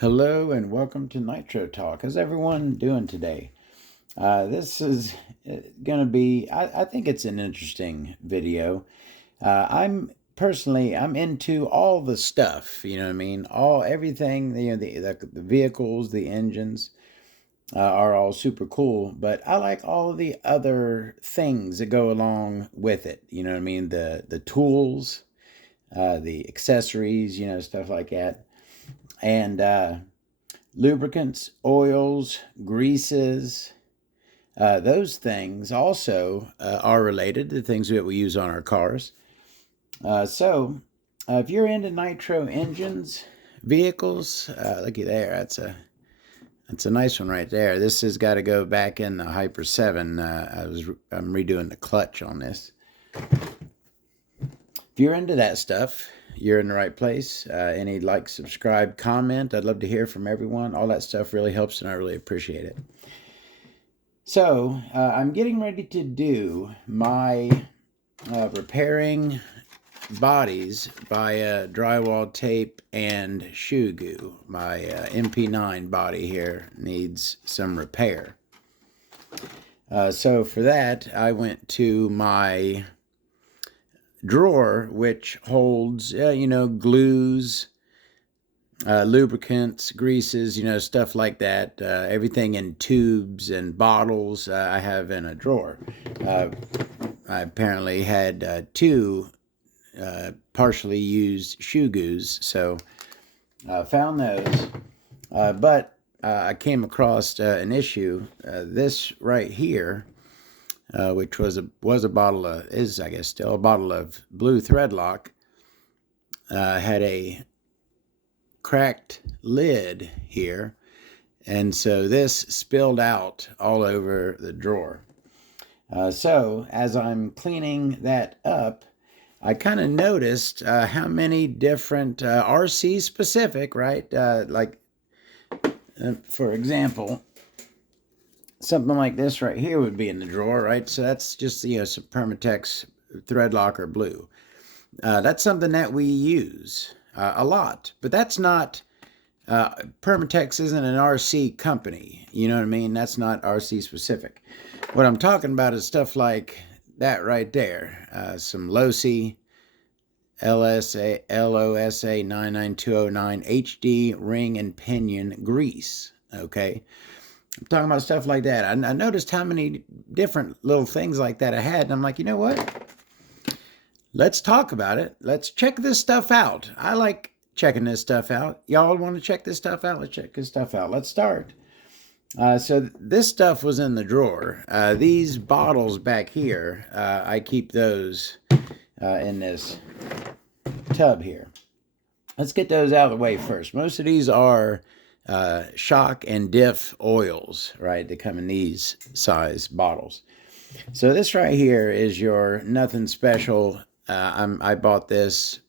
Hello and welcome to Nitro Talk. How's everyone doing today? This is going to be, I think it's an interesting video. I'm into all the stuff, you know what I mean? Everything, the vehicles, the engines are all super cool, but I like all of the other things that go along with it, you know what I mean? The tools, the accessories, stuff like that. And, lubricants, oils, greases, those things also are related to things that we use on our cars. So, if you're into nitro engines, vehicles, looky there, that's a nice one right there. This has got to go back in the Hyper 7. I'm redoing the clutch on this. If you're into that stuff, you're in the right place. Any like, subscribe, comment. I'd love to hear from everyone. All that stuff really helps, and I really appreciate it. So, I'm getting ready to do my repairing bodies via drywall tape and shoe goo. My MP9 body here needs some repair. So for that, I went to my drawer, which holds, glues, lubricants, greases, stuff like that. Everything in tubes and bottles I have in a drawer. I apparently had two partially used shoe goos, so found those. But I came across an issue. This right here, which was a bottle of, is I guess still a bottle of blue threadlock, had a cracked lid here, and so this spilled out all over the drawer. So as I'm cleaning that up, I kind of noticed how many different RC specific, right? For example, something like this right here would be in the drawer, right? So that's just some Permatex threadlock or blue. That's something that we use a lot, but that's not. Permatex isn't an RC company. You know what I mean? That's not RC specific. What I'm talking about is stuff like that right there. Some LOSI, LOSA 99209 HD ring and pinion grease. Okay. I'm talking about stuff like that. I noticed how many different little things like that I had. And I'm like, you know what? Let's talk about it. Let's check this stuff out. I like checking this stuff out. Y'all want to check this stuff out? Let's check this stuff out. Let's start. So this stuff was in the drawer. These bottles back here, I keep those in this tub here. Let's get those out of the way first. Most of these are shock and diff oils, right? They come in these size bottles. So this right here is your nothing special. I bought this,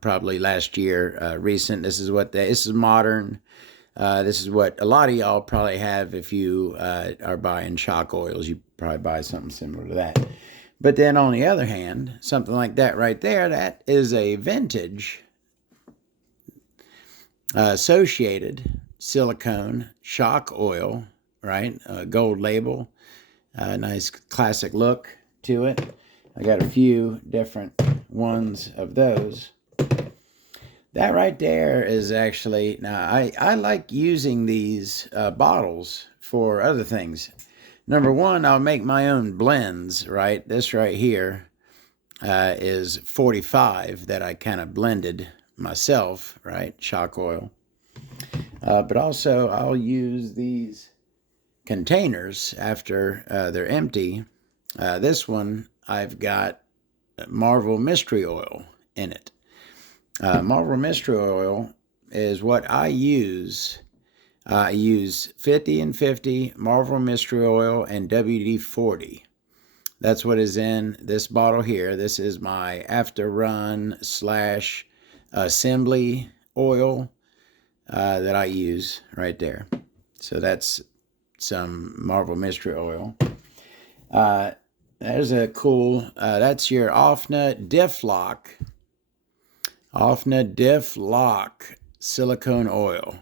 probably last year, recent. This is modern. This is what a lot of y'all probably have if you are buying shock oils. You probably buy something similar to that. But then on the other hand, something like that right there, that is a vintage associated silicone shock oil, right? Gold label, nice classic look to it. I got a few different ones of those. That right there is actually, now I like using these bottles for other things. Number one, I'll make my own blends, right? This right here is 45 that I kind of blended myself, right? Shock oil. But also I'll use these containers after they're empty. This one, I've got Marvel Mystery Oil in it. Marvel Mystery Oil is what I use. I use 50 and 50 Marvel Mystery Oil and WD-40. That's what is in this bottle here. This is my after run / assembly oil that I use right there. So that's some Marvel Mystery Oil. There's a cool, that's your OFNA Diff Lock. OFNA Diff Lock silicone oil.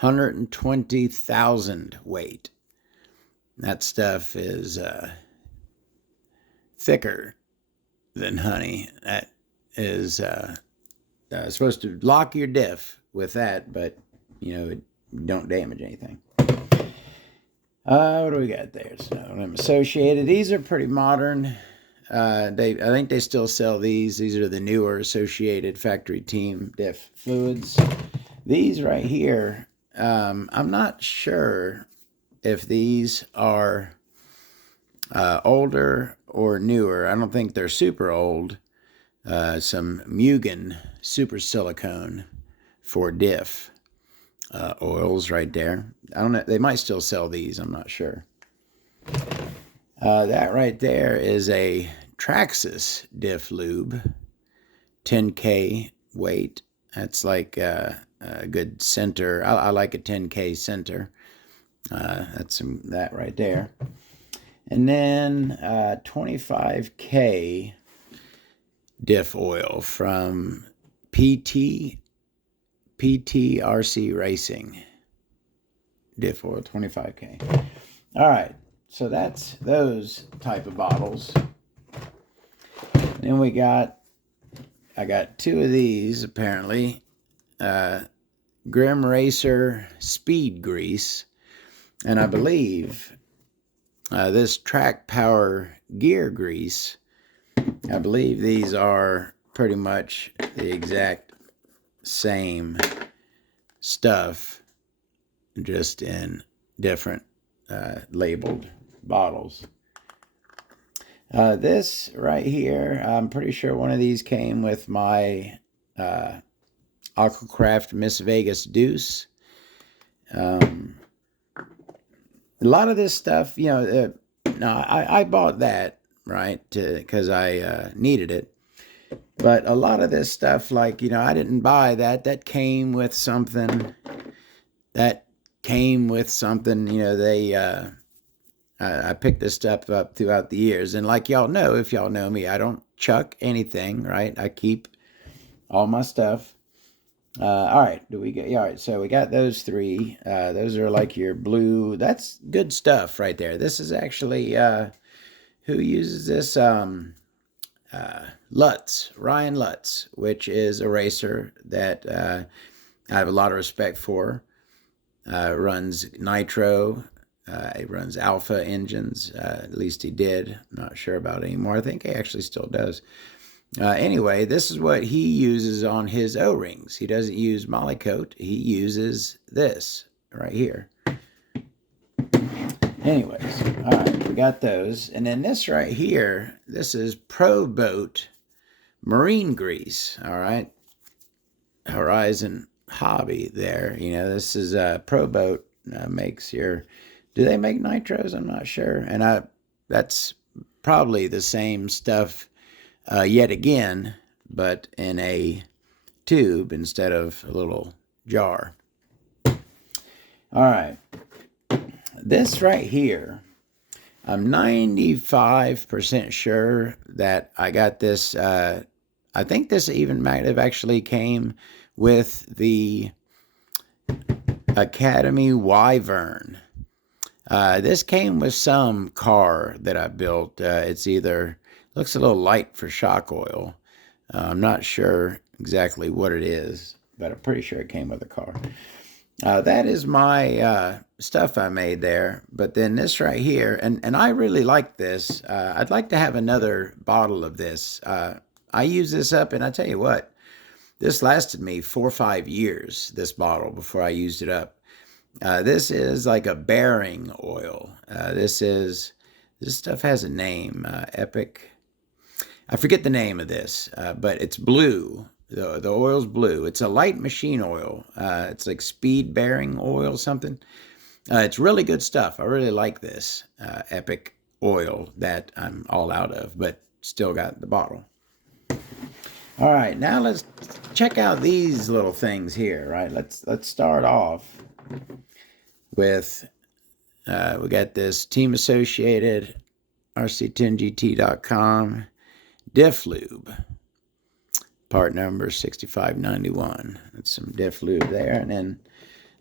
120,000 weight. That stuff is thicker than honey. That is supposed to lock your diff with that, but it don't damage anything. What do we got there? So I'm Associated. These are pretty modern. I think they still sell these. These are the newer Associated Factory Team diff fluids. These right here, I'm not sure if these are older or newer. I don't think they're super old. Some Mugen super silicone for diff oils right there. I don't know. They might still sell these. I'm not sure. That right there is a Traxxas diff lube, 10K weight. That's like a good center. I like a 10K center. That's that right there. And then 25K diff oil from PTRC Racing. Diff oil, 25K. All right, so that's those type of bottles. Then I got two of these apparently. Grim Racer Speed Grease, and I believe this Track Power Gear Grease. I believe these are pretty much the exact same stuff, just in different labeled bottles. This right here, I'm pretty sure one of these came with my Aquacraft Miss Vegas Deuce. A lot of this stuff, I bought that, right, because I needed it. But a lot of this stuff, like, I didn't buy that. That came with something. I picked this stuff up throughout the years. And like y'all know, if y'all know me, I don't chuck anything, right? I keep all my stuff. All right, all right, so we got those three. Those are like your blue. That's good stuff right there. This is actually, who uses this? Lutz, Ryan Lutz, which is a racer that I have a lot of respect for. Runs Nitro. He runs Alpha engines. At least he did. I'm not sure about it anymore. I think he actually still does. Anyway, this is what he uses on his O-rings. He doesn't use Molykote. He uses this right here. Anyways, all right, we got those. And then this right here, this is Pro Boat Marine Grease, all right? Horizon Hobby there. This is Pro Boat makes your... Do they make nitros? I'm not sure. And that's probably the same stuff yet again, but in a tube instead of a little jar. All right. This right here, I'm 95% sure that I got this. I think this even might have actually came with the Academy Wyvern. This came with some car that I built. It's either, looks a little light for shock oil. I'm not sure exactly what it is, but I'm pretty sure it came with a car. That is my stuff I made there. But then this right here, and I really like this. I'd like to have another bottle of this. I use this up, and I tell you what, this lasted me 4 or 5 years, this bottle, before I used it up. This is like a bearing oil. This stuff has a name, Epic. I forget the name of this, but it's blue. The oil's blue. It's a light machine oil. It's like speed bearing oil, something. It's really good stuff. I really like this Epic oil that I'm all out of, but still got the bottle. All right, now let's check out these little things here, right? Let's start off with, we got this Team Associated, rc10gt.com, diff lube, part number 6591. That's some diff lube there. And then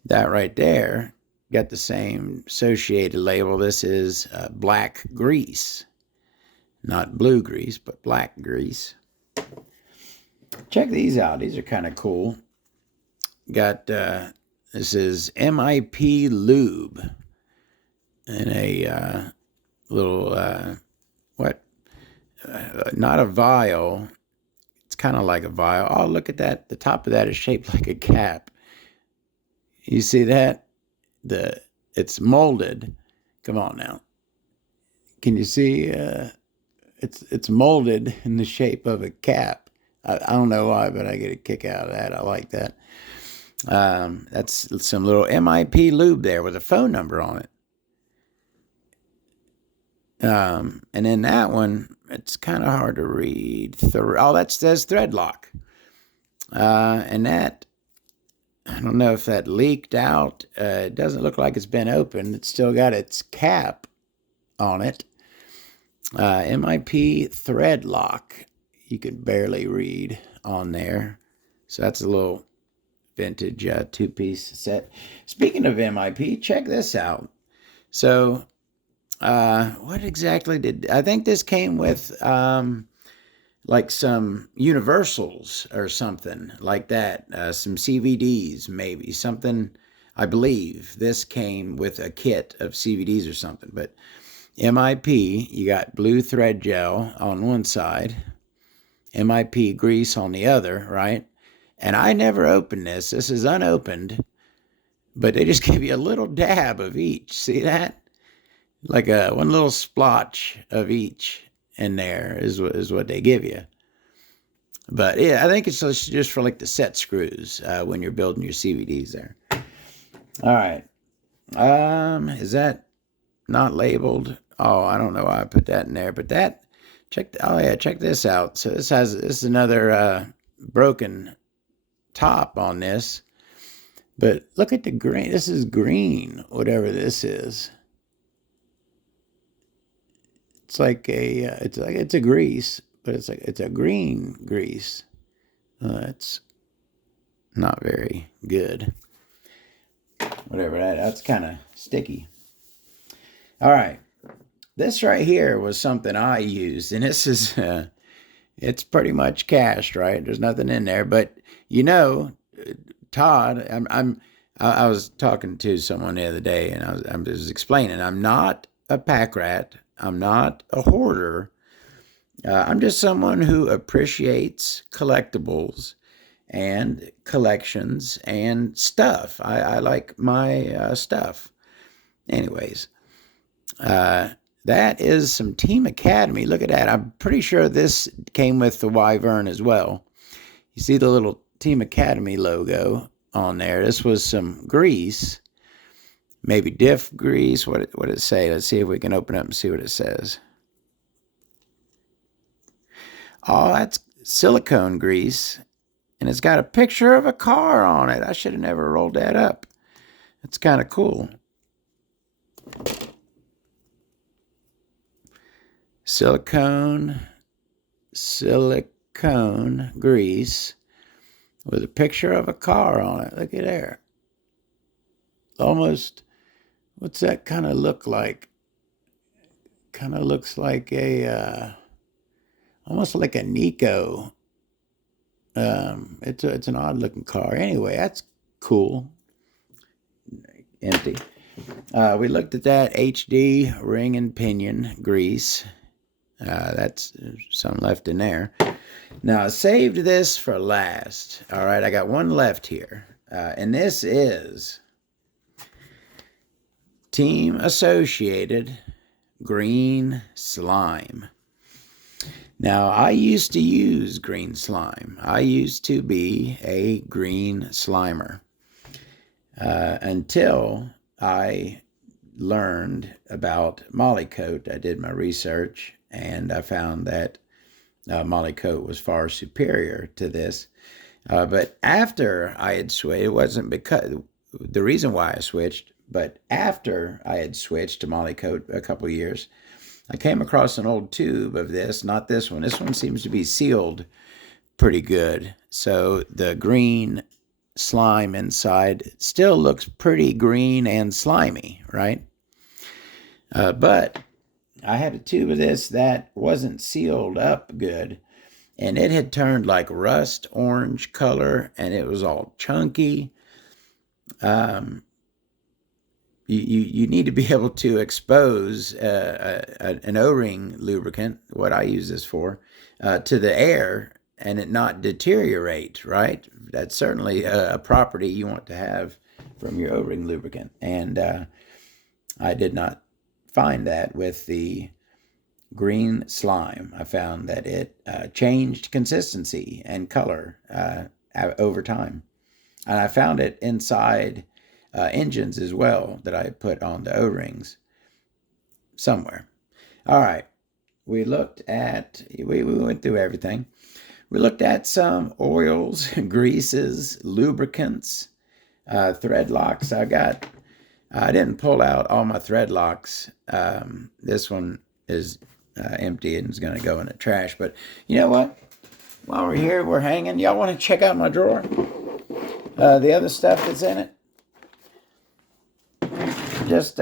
That right there got the same associated label. This is black grease. Not blue grease, but black grease. Check these out. These are kind of cool. Got, this is MIP lube. And a little, not a vial. It's kind of like a vial. Oh, look at that. The top of that is shaped like a cap. You see that? It's molded. Come on now. Can you see? It's molded in the shape of a cap. I don't know why, but I get a kick out of that. I like that. That's some little MIP lube there with a phone number on it. And then that one, it's kind of hard to read. Oh, that says thread lock. And that, I don't know if that leaked out. It doesn't look like it's been opened. It's still got its cap on it. MIP thread lock. You can barely read on there. So that's a little vintage two-piece set. Speaking of MIP, check this out. So, what exactly I think this came with, like some universals or something like that. Some CVDs, maybe. Something, I believe this came with a kit of CVDs or something. But MIP, you got blue thread gel on one side, MIP grease on the other, right? And I never opened this. This is unopened. But they just give you a little dab of each. See that? Like one little splotch of each in there is what they give you. But yeah, I think it's just for like the set screws when you're building your CVDs there. All right. Is that not labeled? Oh, I don't know why I put that in there. But that, check this out. So this is another broken top on this. But look at the green. This is green, whatever this is. It's like it's a grease, but it's a green grease. That's not very good. Whatever that's kind of sticky. All right, this right here was something I used, and this is it's pretty much cast, right? There's nothing in there, but Todd, I was talking to someone the other day, and I was explaining I'm not a pack rat. I'm not a hoarder. I'm just someone who appreciates collectibles and collections and stuff. I like my stuff. Anyways, that is some Team Academy. Look at that. I'm pretty sure this came with the Wyvern as well. You see the little Team Academy logo on there. This was some grease. Maybe diff grease. What did it say? Let's see if we can open up and see what it says. Oh, that's silicone grease. And it's got a picture of a car on it. I should have never rolled that up. That's kind of cool. Silicone grease with a picture of a car on it. Look at there. Almost, what's that kind of look like? Kind of looks like almost like a Nico. It's an odd looking car. Anyway, that's cool. Empty. We looked at that HD ring and pinion grease. That's some left in there. Now I saved this for last. All right, I got one left here. And this is Team Associated green slime. Now, I used to use green slime. I used to be a green slimer until I learned about Molykote. I did my research, and I found that Molykote was far superior to this. But after I had switched, it wasn't because the reason why I switched, but after I had switched to Molykote a couple years, I came across an old tube of this, not this one. This one seems to be sealed pretty good. So the green slime inside. It still looks pretty green and slimy, right? But I had a tube of this that wasn't sealed up good, and it had turned like rust orange color, and it was all chunky. Um, you need to be able to expose an O-ring lubricant, what I use this for, to the air and it not deteriorate, right? That's certainly a property you want to have from your O-ring lubricant. And I did not find that with the green slime. I found that it changed consistency and color over time. And I found it inside engines as well that I put on the O-rings somewhere. All right. We looked at, we went through everything. We looked at some oils, greases, lubricants, thread locks. I didn't pull out all my thread locks. This one is empty and is going to go in the trash. But you know what? While we're here, we're hanging. Y'all want to check out my drawer? The other stuff that's in it? Just,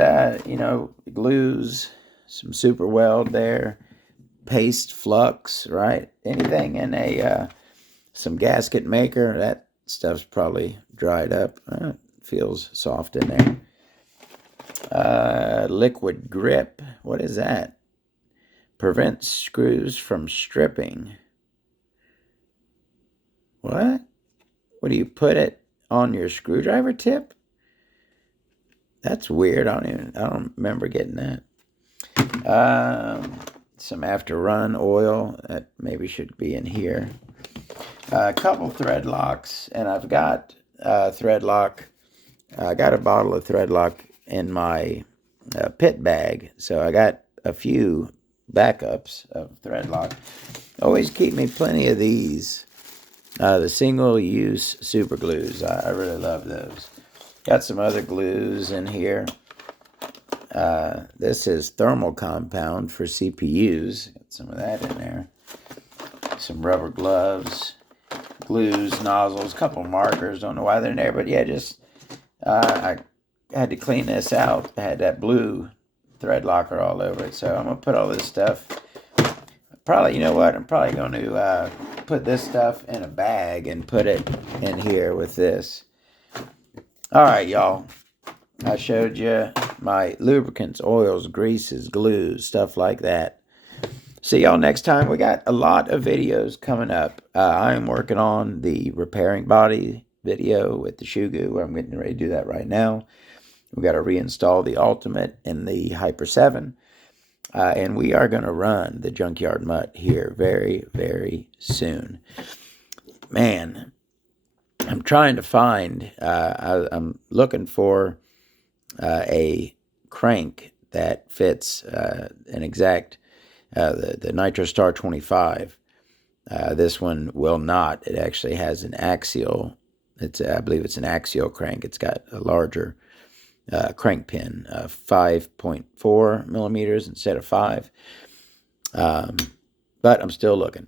glues, some super weld there, paste flux, right? Anything in some gasket maker. That stuff's probably dried up. Feels soft in there. Liquid grip. What is that? Prevents screws from stripping. What? What do you put it on your screwdriver tip? That's weird. I don't remember getting that. Some after run oil that maybe should be in here. A couple thread locks, and I've got thread lock. I got a bottle of thread lock in my pit bag, so I got a few backups of thread lock. Always keep me plenty of these. The single-use super glues. I really love those. Got some other glues in here. This is thermal compound for CPUs. Got some of that in there. Some rubber gloves, glues, nozzles, a couple markers. Don't know why they're in there, but yeah, just I had to clean this out. I had that blue thread locker all over it, so I'm gonna put all this stuff. Probably, you know what? I'm probably going to put this stuff in a bag and put it in here with this. All right, y'all. I showed you my lubricants, oils, greases, glues, stuff like that. See y'all next time. We got a lot of videos coming up. I'm working on the repairing body video with the shoe goo. I'm getting ready to do that right now. We got to reinstall the Ultimate in the Hyper 7. And we are going to run the Junkyard Mutt here very, very soon. Man, I'm trying to find, I'm looking for a crank that fits an exact, the Nitro Star 25. This one will not. It actually has an axial, I believe it's an axial crank. It's got a larger crank pin, 5.4 millimeters instead of 5. But I'm still looking.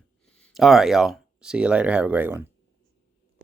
All right, y'all. See you later. Have a great one.